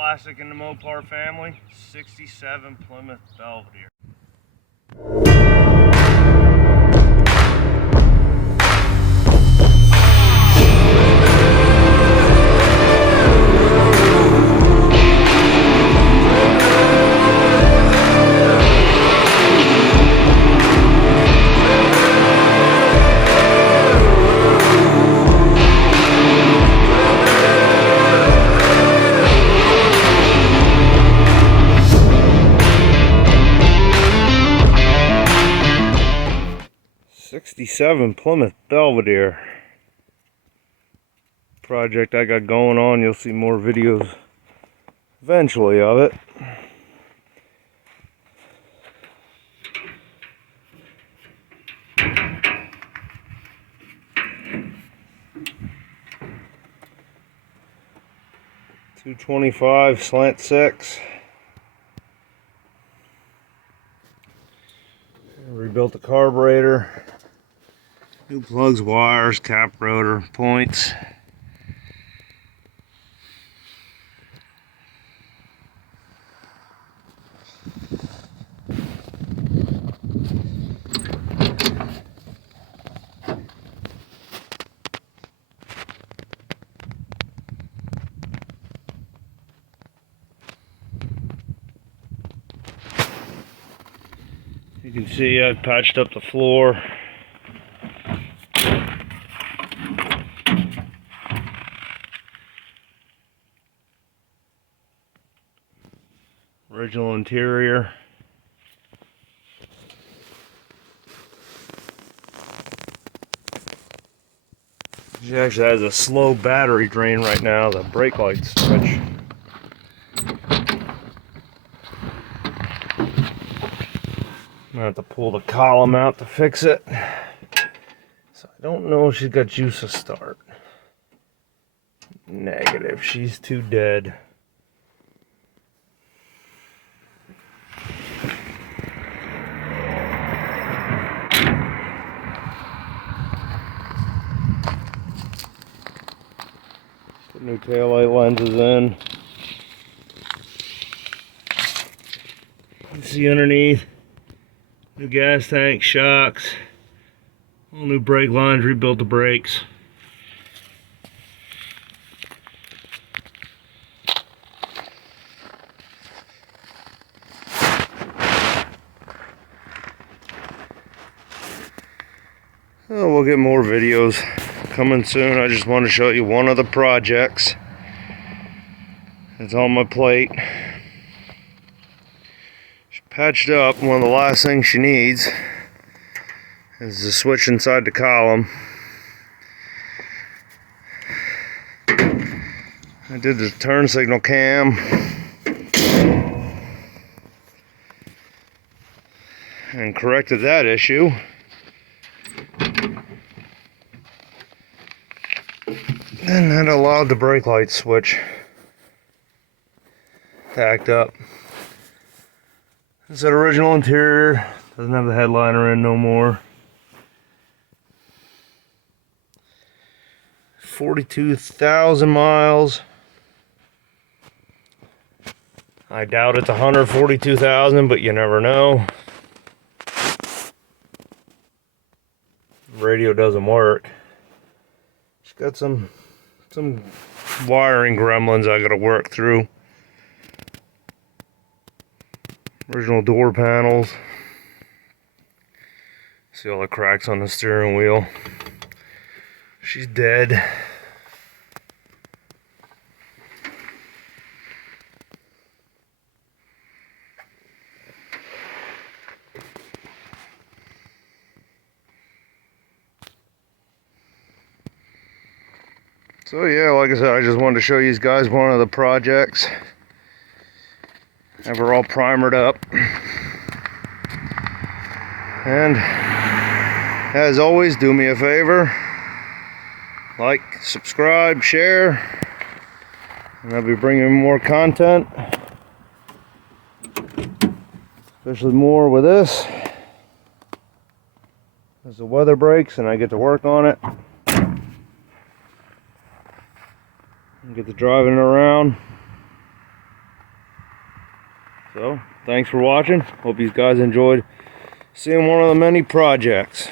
classic in the Mopar family, 67 Plymouth Belvedere. 67 Plymouth Belvedere project I got going on. You'll see more videos eventually of it. .225 slant 6. Rebuilt the carburetor. New plugs, wires, cap rotor, points. You can see I've patched up the floor. Original interior. She actually has a slow battery drain right now, the brake light switch. I'm gonna have to pull the column out to fix it. So I don't know if she's got juice to start. Negative, she's too dead. Put new taillight lenses in. You see underneath, new gas tank, shocks, all new brake lines, rebuilt the brakes. Oh, we'll get more videos coming soon. I just want to show you one of the projects that's on my plate. She patched up. One of the last things she needs is the switch inside the column. I did the turn signal cam and corrected that issue. And that allowed the brake light switch to act up. It's an original interior, doesn't have the headliner in no more. 42,000 miles. I doubt it's 142,000, but you never know. Radio doesn't work. It's got some wiring gremlins I gotta work through. Original door panels. See all the cracks on the steering wheel. She's dead. So yeah, like I said, I just wanted to show you guys one of the projects. And we're all primered up. And as always, do me a favor. Like, subscribe, share. And I'll be bringing more content. Especially more with this. As the weather breaks and I get to work on it. And get to driving it around. So, thanks for watching. Hope you guys enjoyed seeing one of the many projects.